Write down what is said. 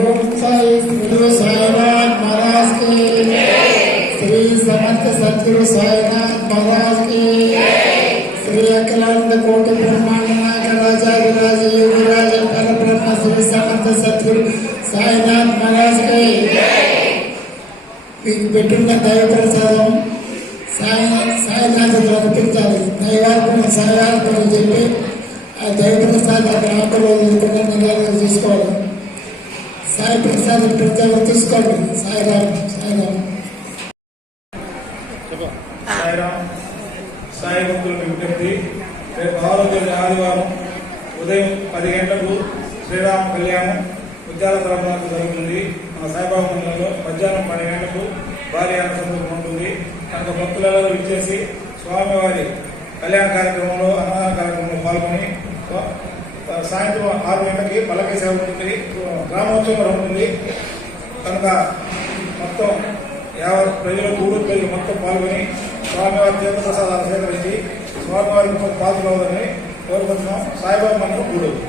Om Sai Sri Sai Ram Mara కోటి బ్రహ్మాండ నాయక రాజాదిరాజ యోగిరాజ పరబ్రహ్మ శ్రీ సమర్థ సద్గురు సాయినాథ్ మహారాజ్ కి మీకు పెట్టున్న దైవ ప్రసాదం సాయినాథ్ అర్పించాలి. దైవార్పణ సాయార్పణ చెప్పి ఆ దైవ ప్రసాదాన్ని ఆటలో నిలబడి తీసుకోవాలి. సాయి ప్రసాదం ప్రత్యేక తీసుకోండి. సాయిరామ్ సాయిరామ్ సాయిరామ్. సాయి భక్తులకు విజ్ఞప్తి, రేపు 6వ తేదీ ఆదివారం ఉదయం 10 గంటలకు శ్రీరామ కళ్యాణం ఉద్యాల తరఫున జరుగుతుంది. మన సాయిబాబా మందిరంలో మధ్యాహ్నం 12 గంటలకు భారీ అన్నసంతరం ఉంటుంది. కనుక భక్తులలో విచ్చేసి స్వామివారి కళ్యాణ కార్యక్రమంలో అన్నదాన కార్యక్రమంలో పాల్గొని సాయంత్రం 6 గంటలకి పల్లకి సేవ ఉంటుంది. గ్రామోత్సవం ఉంటుంది. కనుక మొత్తం యావత్ ప్రజలు ఊరు ప్రజలు మొత్తం పాల్గొని స్వామివారి తీర్థ ప్రసాదాలు సేకరించి స్వామివారికి పాల్గొనవదని కోరుకుంటున్నాం. సాయిబాబా మందిరం గూడూరు.